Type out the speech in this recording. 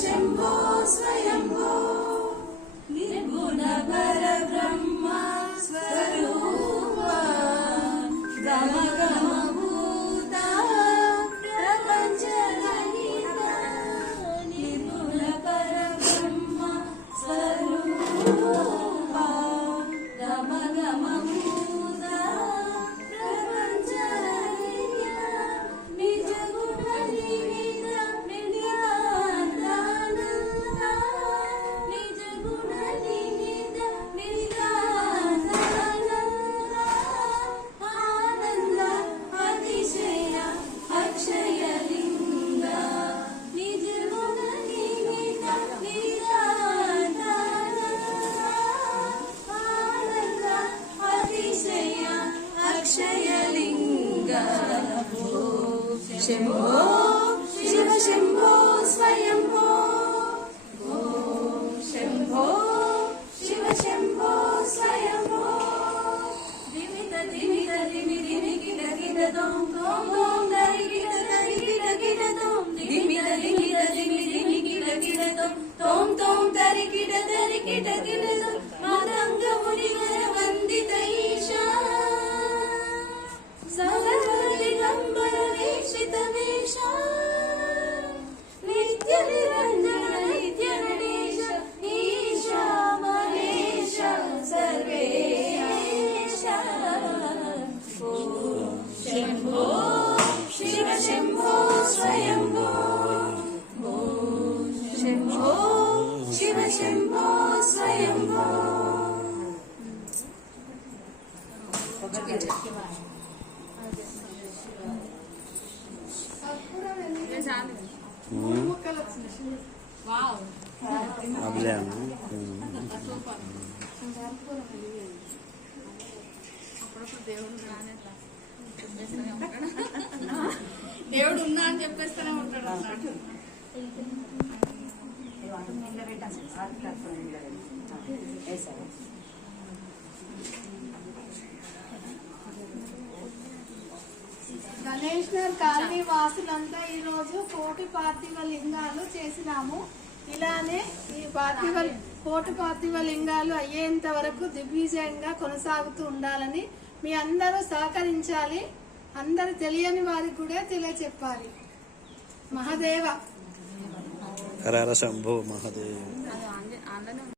शम्भो स्वयम्भो निर्गुणपरब्रह्म అక్షయలింగ శంభో శివ శంభో స్వయంభో శంభో శివ శంభో స్వయంభో దిమిత దిమిత దిమి దిమి కిట కిట దోం దోం దోం దరి కిట దరి కిట కిట దోం దిమిత దిమిత దిమి దిమి కిట కిట దోం తోం తోం దరి కిట దరి కిట కిట దేవుడు ఉన్నా అని చెప్పేస్తూనే ఉంటాడు అన్నట్టు గణేష్ నగర్ కాలనీ వాసులంతా ఈ రోజు కోటి పార్థివ లింగాలు చేసినాము. ఇలానే ఈ పార్థివ కోటి పార్థివ లింగాలు అయ్యేంత వరకు దిగ్విజయంగా కొనసాగుతూ ఉండాలని మీ అందరూ సహకరించాలి. అందరు తెలియని వారికి కూడా తెలియచెప్పాలి. మహాదేవ. శంభో మహదేవ్.